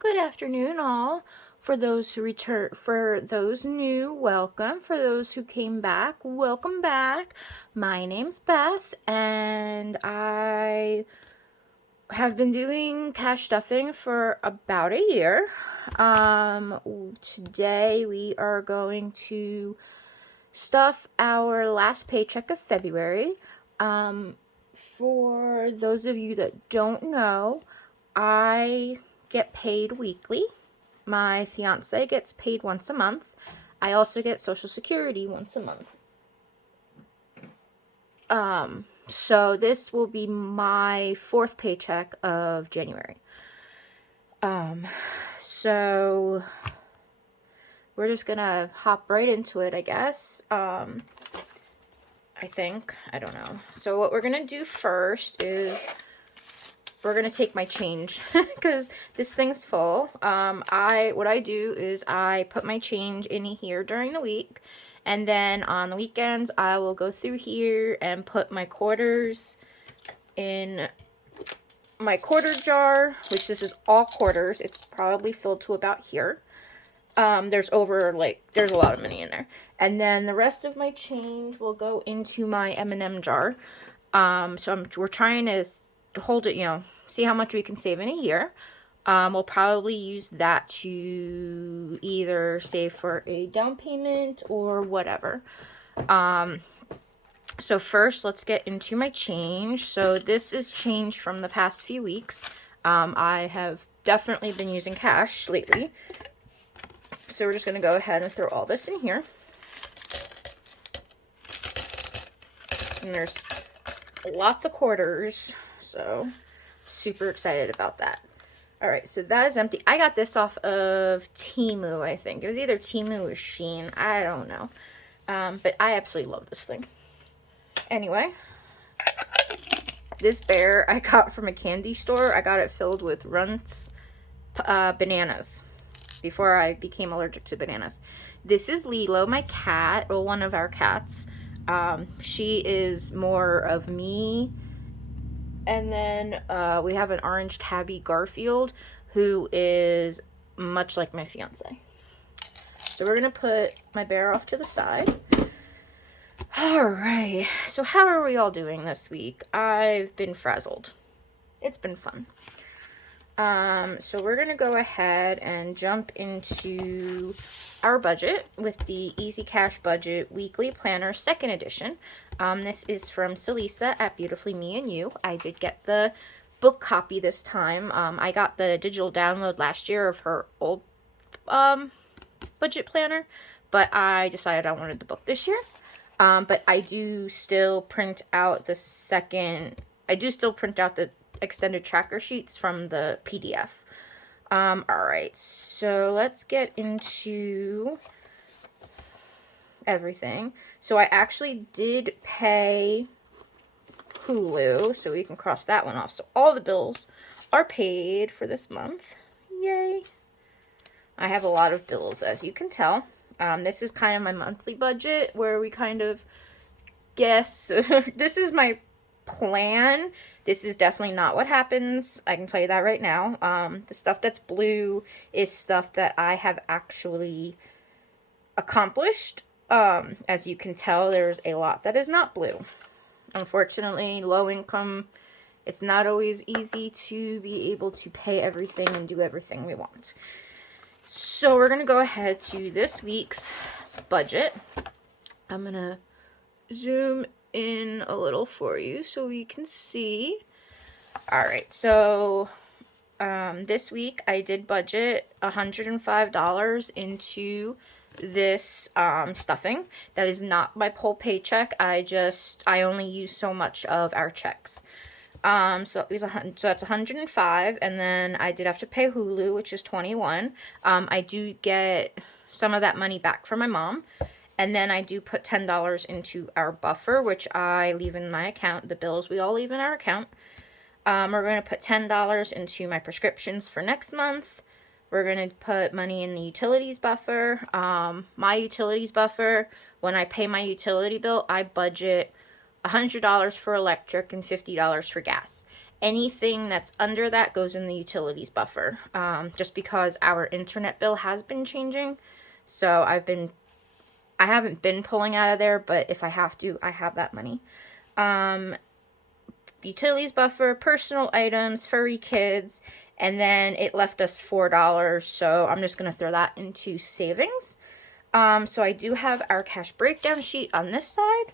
Good afternoon, all. For those who return, for those new, welcome. For those who came back, welcome back. My name's Beth, and I have been doing cash stuffing for about a year. Today we are going to stuff our last paycheck of February. For those of you that don't know, I get paid weekly. My fiance gets paid once a month. I also get Social Security once a month. So this will be my fourth paycheck of January. So we're just gonna hop right into it, I guess. I think. I don't know. So what we're gonna do first is we're gonna take my change because this thing's full. What I do is I put my change in here during the week, and then on the weekends I will go through here and put my quarters in my quarter jar, which this is all quarters. It's probably filled to about here. There's a lot of money in there. And then the rest of my change will go into my M&M jar. We're trying to hold it, see how much we can save in a year. We'll probably use that to either save for a down payment or whatever. So first, let's get into my change. So this is change from the past few weeks. I have definitely been using cash lately. So we're just going to go ahead and throw all this in here. And there's lots of quarters, so super excited about that. Alright, so that is empty. I got this off of Temu, I think. It was either Temu or Shein. I don't know. But I absolutely love this thing. Anyway, this bear I got from a candy store. I got it filled with Runts bananas before I became allergic to bananas. This is Lilo, my cat, or one of our cats. She is more of me. And then we have an orange tabby Garfield, who is much like my fiance. So we're gonna put my bear off to the side. Alright, so how are we all doing this week? I've been frazzled. It's been fun. So we're gonna go ahead and jump into our budget with the Easy Cash Budget Weekly Planner 2nd edition. This is from Celisa at Beautifully Me and You. I did get the book copy this time. I got the digital download last year of her old budget planner, but I decided I wanted the book this year. But I do still print out the extended tracker sheets from the PDF. Alright, so let's get into everything. So I actually did pay Hulu, so we can cross that one off. So all the bills are paid for this month. Yay! I have a lot of bills, as you can tell. This is kind of my monthly budget, where we kind of guess. This is my plan. This is definitely not what happens. I can tell you that right now. The stuff that's blue is stuff that I have actually accomplished. As you can tell, there's a lot that is not blue. Unfortunately, low income, it's not always easy to be able to pay everything and do everything we want. So we're going to go ahead to this week's budget. I'm going to zoom in a little for you so we can see. Alright, so this week I did budget $105 into this stuffing. That is not my whole paycheck. I only use so much of our checks. So that's 105, and then I did have to pay Hulu, which is 21. I do get some of that money back from my mom. And then I do put $10 into our buffer, which I leave in my account. The bills we all leave in our account. We're going to put $10 into my prescriptions for next month. We're going to put money in the utilities buffer. My utilities buffer, when I pay my utility bill, I budget $100 for electric and $50 for gas. Anything that's under that goes in the utilities buffer, just because our internet bill has been changing. So I haven't been pulling out of there, but if I have to, I have that money. Utilities buffer, personal items, furry kids, and then it left us $4, so I'm just going to throw that into savings. So I do have our cash breakdown sheet on this side,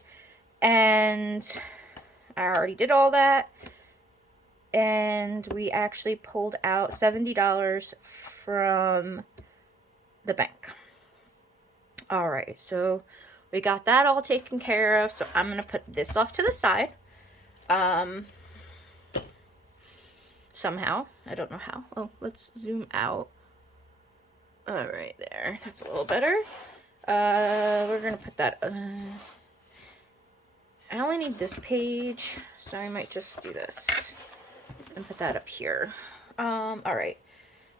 and I already did all that. And we actually pulled out $70 from the bank. All right, so we got that all taken care of. So I'm going to put this off to the side. Somehow. I don't know how. Oh, let's zoom out. All right, there. That's a little better. We're going to put that... I only need this page, so I might just do this and put that up here. All right.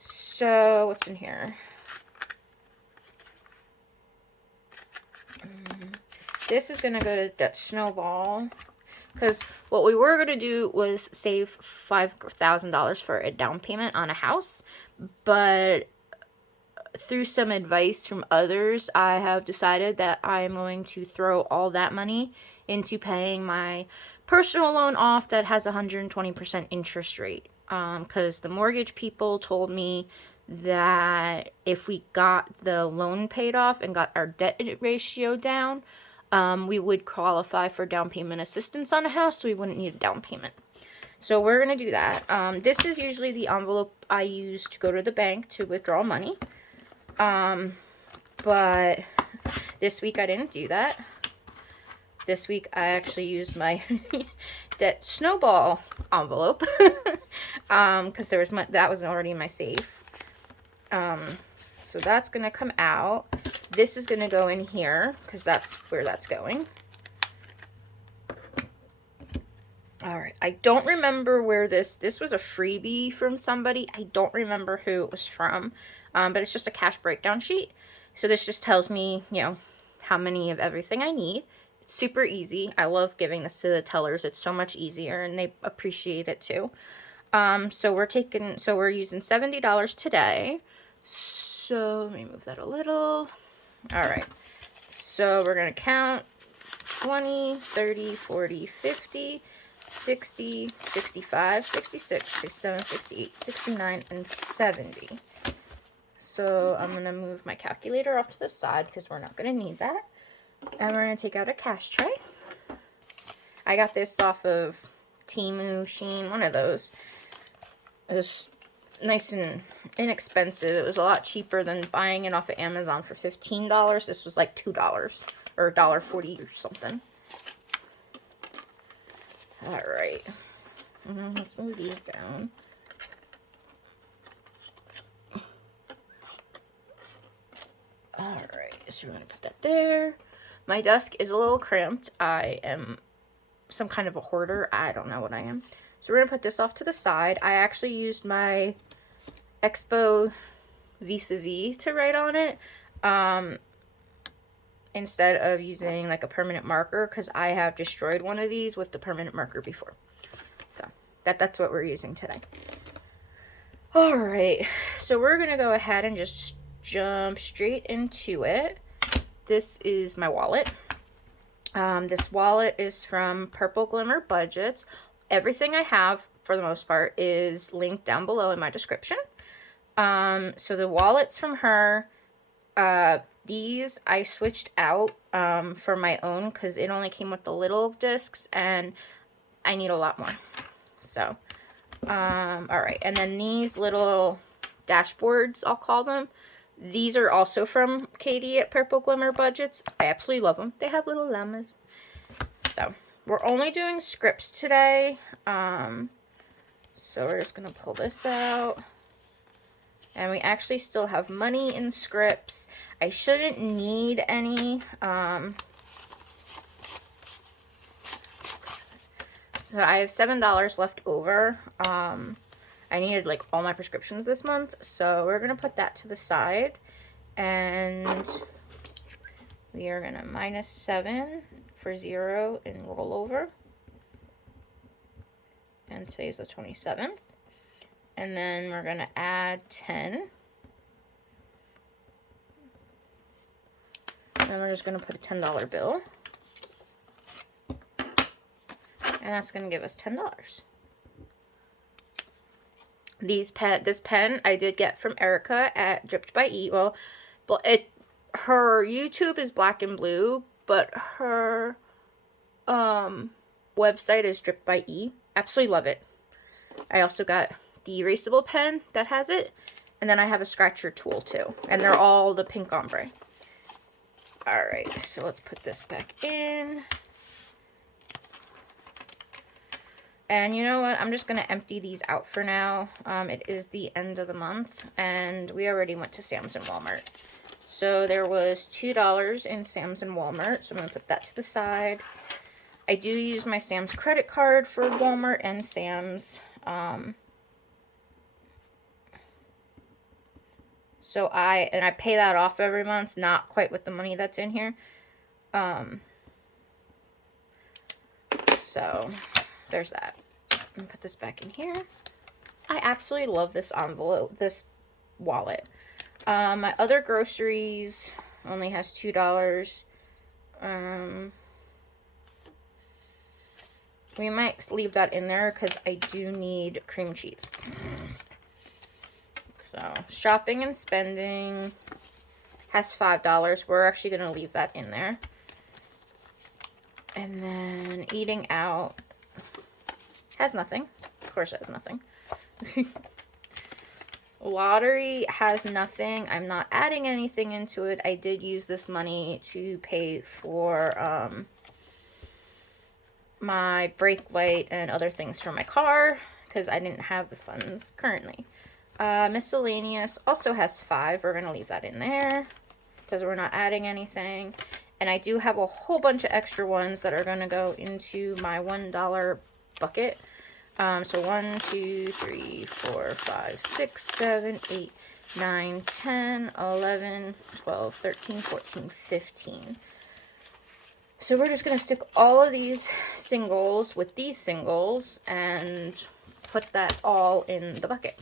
So what's in here? This is gonna go to that snowball, because what we were gonna do was save $5,000 for a down payment on a house, but through some advice from others, I have decided that I'm going to throw all that money into paying my personal loan off that has 120% interest rate. Because the mortgage people told me that if we got the loan paid off and got our debt ratio down, we would qualify for down payment assistance on a house, so we wouldn't need a down payment. So we're going to do that. This is usually the envelope I use to go to the bank to withdraw money. But this week I didn't do that. This week I actually used my that snowball envelope because that was already in my safe. So that's gonna come out. This is gonna go in here because that's where that's going. All right, I don't remember where this was a freebie from somebody. I don't remember who it was from, but it's just a cash breakdown sheet. So this just tells me, you know, how many of everything I need. It's super easy. I love giving this to the tellers. It's so much easier, and they appreciate it too. So we're using $70 today. So let me move that a little. All right. So we're going to count 20, 30, 40, 50, 60, 65, 66, 67, 68, 69, and 70. So I'm going to move my calculator off to the side because we're not going to need that. And we're going to take out a cash tray. I got this off of Temu, Shein, one of those. It was nice and inexpensive. It was a lot cheaper than buying it off of Amazon for $15. This was like $2 or $1.40 or something. Alright. Let's move these down. Alright, so we're going to put that there. My desk is a little cramped. I am some kind of a hoarder. I don't know what I am. So we're going to put this off to the side. I actually used my Expo vis-a-vis to write on it instead of using like a permanent marker, because I have destroyed one of these with the permanent marker before. So that's what we're using today. All right, so we're going to go ahead and just jump straight into it. This is my wallet. This wallet is from Purple Glimmer Budgets. Everything I have, for the most part, is linked down below in my description. So the wallet's from her. These I switched out for my own because it only came with the little discs, and I need a lot more. So, alright. And then these little dashboards, I'll call them. These are also from Katie at Purple Glimmer Budgets. I absolutely love them. They have little llamas. So, we're only doing scripts today. So we're just going to pull this out. And we actually still have money in scripts. I shouldn't need any. So I have $7 left over. I needed like all my prescriptions this month, so we're gonna put that to the side, and we are gonna -7 for 0 and roll over, and today's the 27th. And then we're going to add 10. And we're just going to put a $10 bill. And that's going to give us $10. This pen I did get from Erica at Dripped by E. Well, her YouTube is black and blue, but her website is Dripped by E. Absolutely love it. I also got the erasable pen that has it, and then I have a scratcher tool too, and they're all the pink ombre. Alright, so let's put this back in. And you know what? I'm just going to empty these out for now. It is the end of the month, and we already went to Sam's and Walmart. So there was $2 in Sam's and Walmart, so I'm going to put that to the side. I do use my Sam's credit card for Walmart and Sam's. So I pay that off every month, not quite with the money that's in here. So there's that. I'm gonna put this back in here. I absolutely love this envelope, this wallet. My other groceries only has $2. We might leave that in there because I do need cream cheese. So shopping and spending has $5. We're actually going to leave that in there. And then eating out has nothing. Of course it has nothing. Lottery has nothing. I'm not adding anything into it. I did use this money to pay for my brake light and other things for my car because I didn't have the funds currently. Miscellaneous also has $5. We're going to leave that in there because we're not adding anything. And I do have a whole bunch of extra ones that are going to go into my $1 bucket. So 1, 2, 3, 4, 5, 6, 7, 8, 9, 10, 11, 12, 13, 14, 15. So we're just going to stick all of these singles with these singles and put that all in the bucket.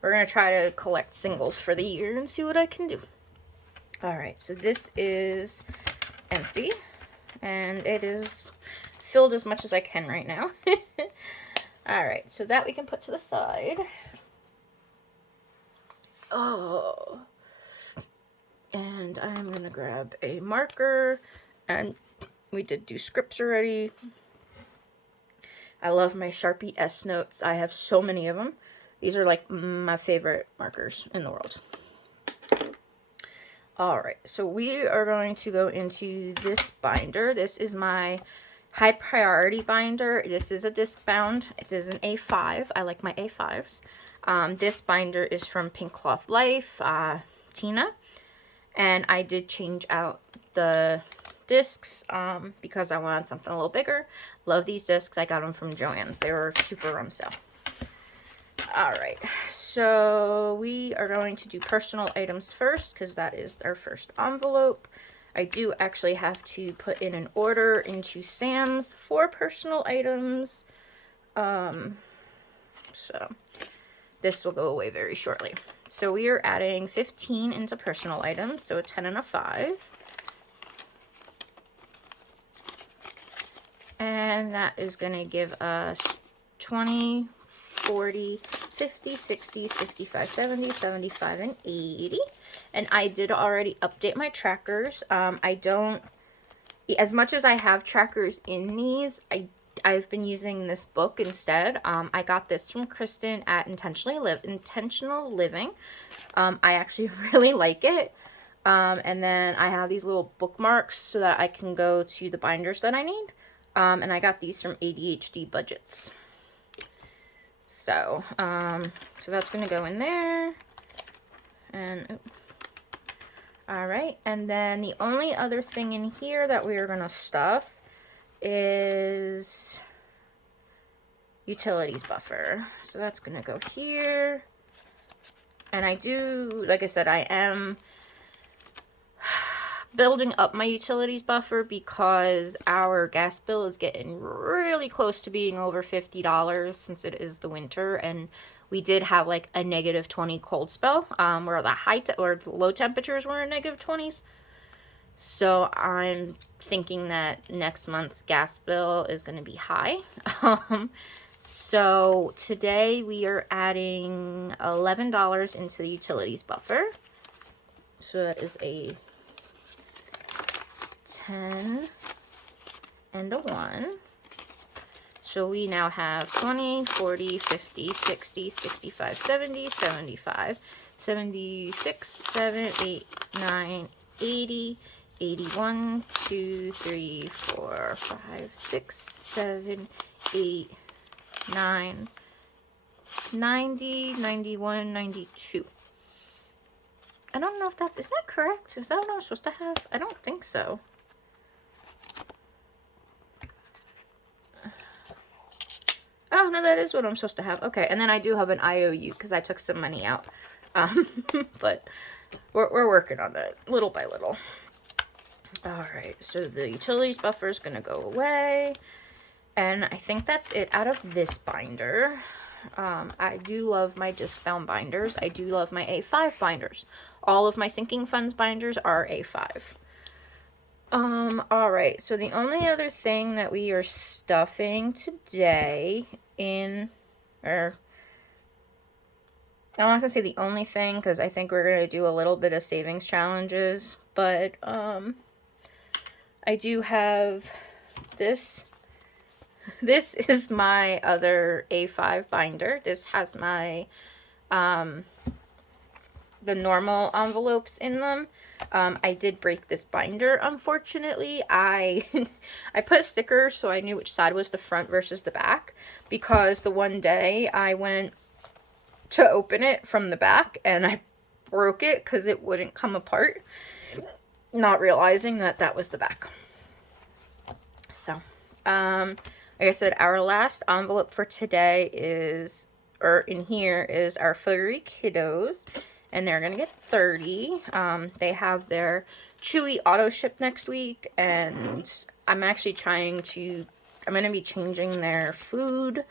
We're going to try to collect singles for the year and see what I can do. Alright, so this is empty. And it is filled as much as I can right now. Alright, so that we can put to the side. Oh. And I'm going to grab a marker. And we did do scripts already. I love my Sharpie S notes. I have so many of them. These are like my favorite markers in the world. Alright, so we are going to go into this binder. This is my high priority binder. This is a disc bound. It is an A5. I like my A5s. This binder is from Pink Cloth Life, Tina. And I did change out the discs because I wanted something a little bigger. Love these discs. I got them from Joann's. They were super on sale. Alright, so we are going to do personal items first because that is our first envelope. I do actually have to put in an order into Sam's for personal items. So this will go away very shortly. So we are adding 15 into personal items, so a 10 and a 5. And that is going to give us 20, 40, 50, 60, 65, 70, 75, and 80. And I did already update my trackers. I don't, as much as I have trackers in these, I've been using this book instead. I got this from Kristen at Intentional Living. I actually really like it. And then I have these little bookmarks so that I can go to the binders that I need. And I got these from ADHD Budgets. So, so that's going to go in there. And, alright. And then the only other thing in here that we are going to stuff is utilities buffer. So that's going to go here. And I do, like I said, I am building up my utilities buffer because our gas bill is getting really close to being over $50 since it is the winter, and we did have like a -20 cold spell where the low temperatures were in -20s. So I'm thinking that next month's gas bill is going to be high. So today we are adding $11 into the utilities buffer. So that is a 10 and a 1. So we now have 20, 40, 50, 60, 65, 70, 75, 76, 7, 8, 9, 80, 81, 2, 3, 4, 5, 6, 7, 8, 9, 90, 91, 92. I don't know if that, is that correct? Is that what I'm supposed to have? I don't think so. Oh, no, that is what I'm supposed to have. Okay, and then I do have an IOU because I took some money out. But we're working on that little by little. Alright, so the utilities buffer is going to go away. And I think that's it out of this binder. I do love my disc bound binders. I do love my A5 binders. All of my sinking funds binders are A5. Alright, so the only other thing that we are stuffing today in, or I'm not gonna say the only thing because I think we're gonna do a little bit of savings challenges, but I do have this. This is my other A5 binder. This has my the normal envelopes in them. I did break this binder, unfortunately. I put stickers so I knew which side was the front versus the back, because the one day I went to open it from the back and I broke it because it wouldn't come apart, not realizing that that was the back. So, like I said, our last envelope for today is, or in here is our furry kiddos, and they're gonna get 30. They have their Chewy auto ship next week, and I'm actually I'm gonna be changing their food,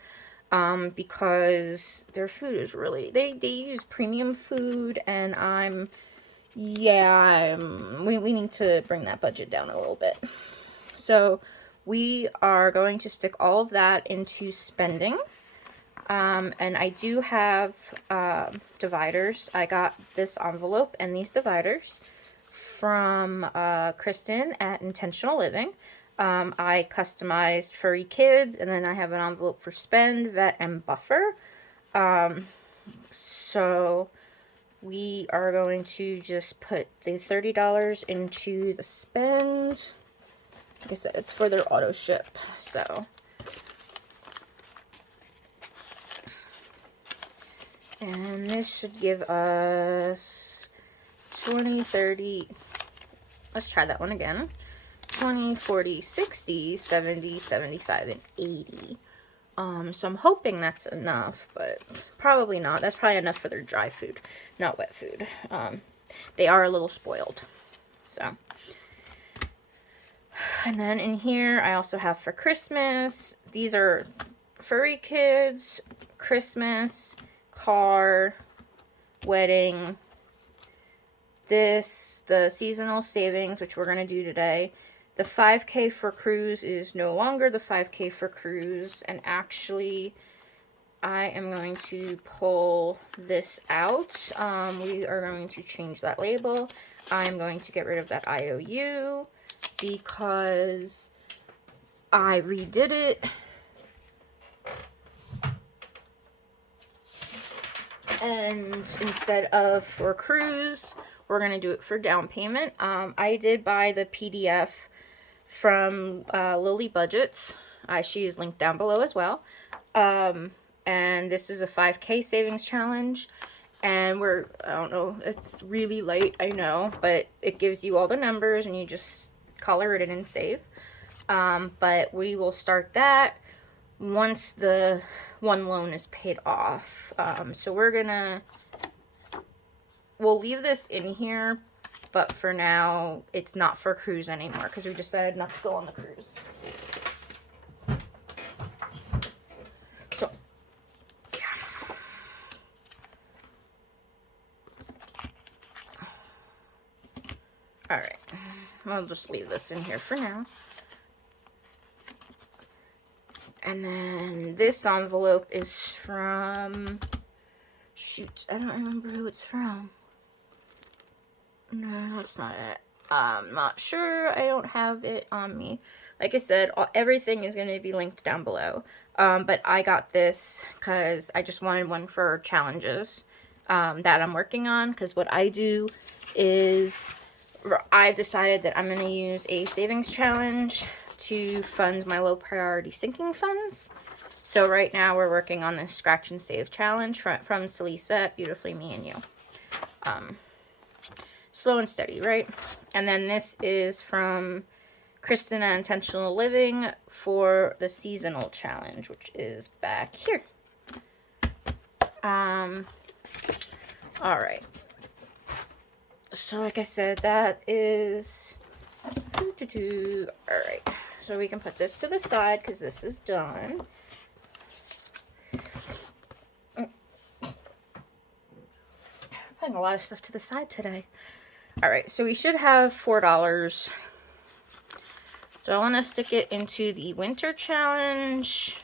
because their food is really, they use premium food, and we need to bring that budget down a little bit. So we are going to stick all of that into spending. And I do have dividers. I got this envelope and these dividers from Kristen at Intentional Living. I customized furry kids, and then I have an envelope for spend, vet, and buffer. So we are going to just put the $30 into the spend. Like I said, it's for their auto ship, so. And this should give us 20, 30, let's try that one again. 20, 40, 60, 70, 75, and 80. So I'm hoping that's enough, but probably not. That's probably enough for their dry food, not wet food. They are a little spoiled, so. And then in here, I also have for Christmas. These are furry kids, Christmas, car, wedding. This, the seasonal savings, which we're going to do today. The 5K for cruise is no longer the 5K for cruise. And actually, I am going to pull this out. We are going to change that label. I'm going to get rid of that IOU because I redid it. And instead of for cruise, we're going to do it for down payment. I did buy the PDF from Lily Budgets. She is linked down below as well. And this is a 5K savings challenge. And I don't know, it's really light, I know, but it gives you all the numbers and you just color it in and save. But we will start that once the one loan is paid off. So we'll leave this in here but for now, it's not for a cruise anymore because we decided not to go on the cruise. So, yeah. Alright, I'll just leave this in here for now. And then this envelope is from, shoot, I don't remember who it's from. No, that's not it. I'm not sure. I don't have it on me. Like I said, everything is going to be linked down below. But I got this because I just wanted one for challenges that I'm working on. Because what I do is I've decided that I'm going to use a savings challenge to fund my low priority sinking funds. So right now we're working on this scratch and save challenge from Celisa at Beautifully Me and You. Slow and steady, right? And then this is from Kristen at Intentional Living for the seasonal challenge, which is back here. All right. So like I said, that is all right. So we can put this to the side because this is done. Putting a lot of stuff to the side today. All right, so we should have $4. So I want to stick it into the winter challenge.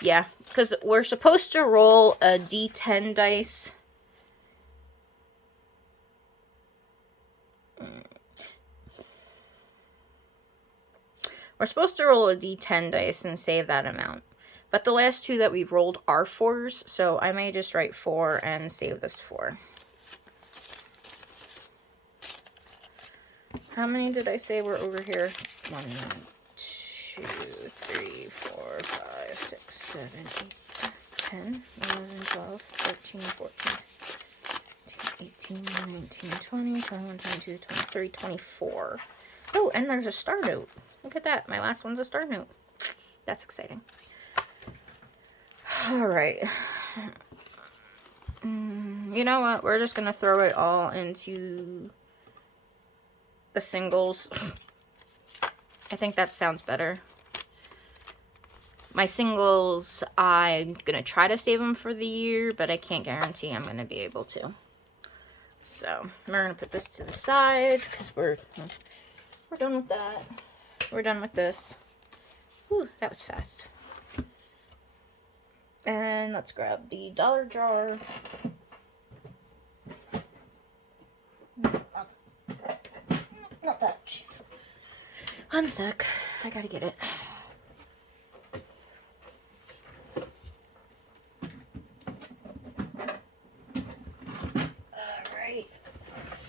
Yeah, because we're supposed to roll a D10 dice. We're supposed to roll a D10 dice and save that amount. But the last two that we've rolled are 4s, so I may just write 4 and save this 4. How many did I say were over here? 1, 2, 3, 4, 5, 6, 7, 8, 10, 11, 12, 13, 14, 18, 19, 20, 21, 22, 23, 24. Oh, and there's a star note. Look at that. My last one's a star note. That's exciting. Alright. You know what? We're just going to throw it all into the singles. I think that sounds better. My singles, I'm going to try to save them for the year, but I can't guarantee I'm going to be able to. So, we're going to put this to the side because we're done with that. We're done with this. Ooh, that was fast. And let's grab the dollar jar. Not that. Jeez. One sec. I gotta get it. Alright.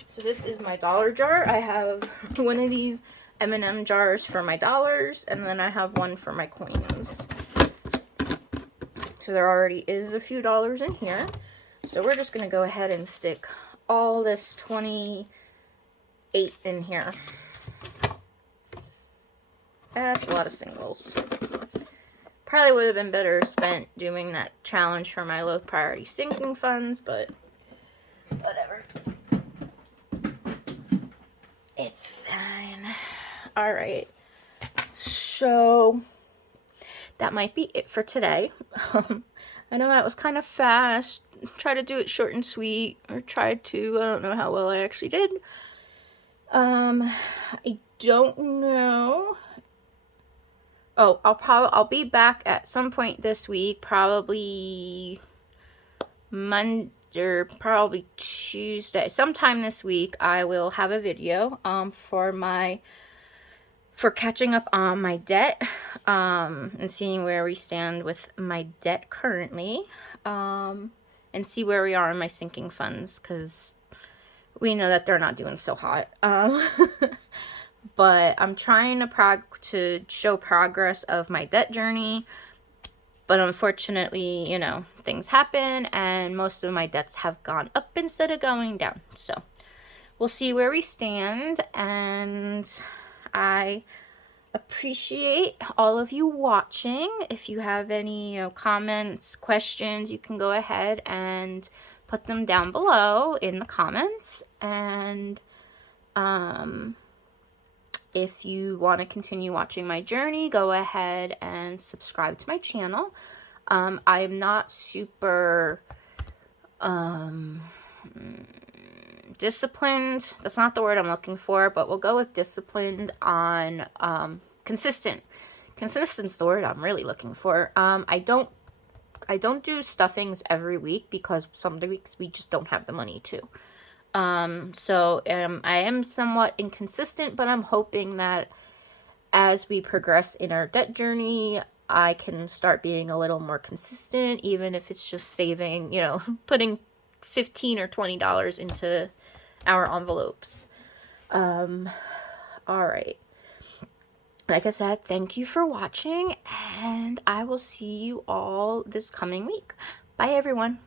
So this is my dollar jar. I have one of these M&M jars for my dollars, and then I have one for my coins. So there already is a few dollars in here. So we're just going to go ahead and stick all this 28 in here. That's a lot of singles. Probably would have been better spent doing that challenge for my low priority sinking funds, but whatever. It's fine. Alright. So that might be it for today. I know that was kind of fast. Try to do it short and sweet, or tried to. I don't know how well I actually did. I don't know. Oh, I'll be back at some point this week, probably Monday or probably Tuesday. Sometime this week I will have a video for catching up on my debt, and seeing where we stand with my debt currently, and see where we are in my sinking funds, because we know that they're not doing so hot. But I'm trying to show progress of my debt journey, but unfortunately, you know, things happen, and most of my debts have gone up instead of going down. So we'll see where we stand, and I appreciate all of you watching. If you have any comments, questions, you can go ahead and put them down below in the comments. And if you want to continue watching my journey, go ahead and subscribe to my channel. I'm not super disciplined. That's not the word I'm looking for, but we'll go with disciplined on consistent. Consistent's the word I'm really looking for. I don't do stuffings every week because some weeks we just don't have the money to. I am somewhat inconsistent, but I'm hoping that as we progress in our debt journey, I can start being a little more consistent, even if it's just saving, putting $15 or $20 into our envelopes. All right. Like I said, thank you for watching, and I will see you all this coming week. Bye, everyone.